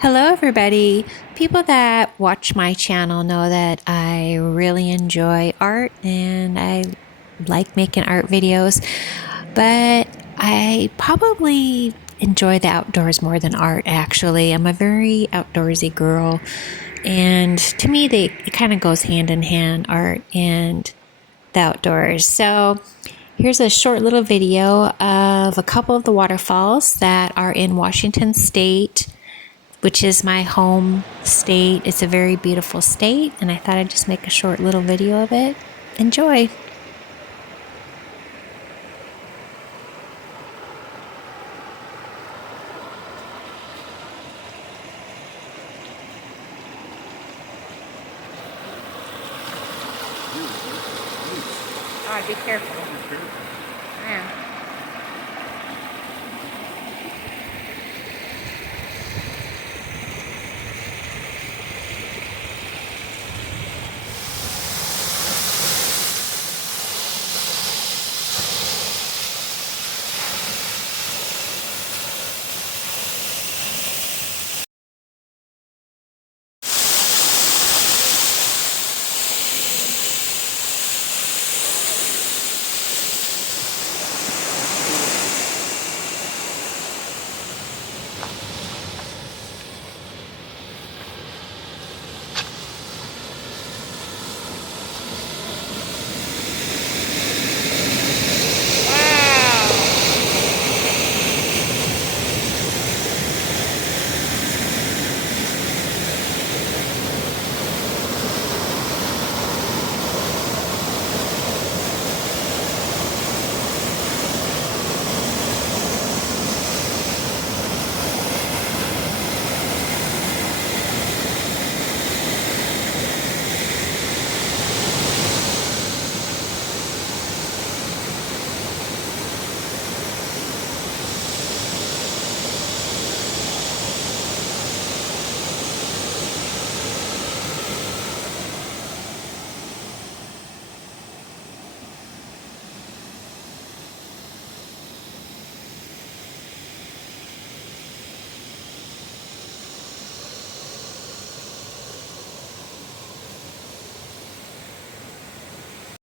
Hello, everybody. People that watch my channel know that I really enjoy art and I like making art videos, but I probably enjoy the outdoors more than art, actually. I'm a very outdoorsy girl, and to me, it kind of goes hand in hand, art and the outdoors. So, here's a short little video of a couple of the waterfalls that are in Washington State, which is my home state. It's a very beautiful state, and I thought I'd just make a short little video of it. Enjoy. All right, be careful.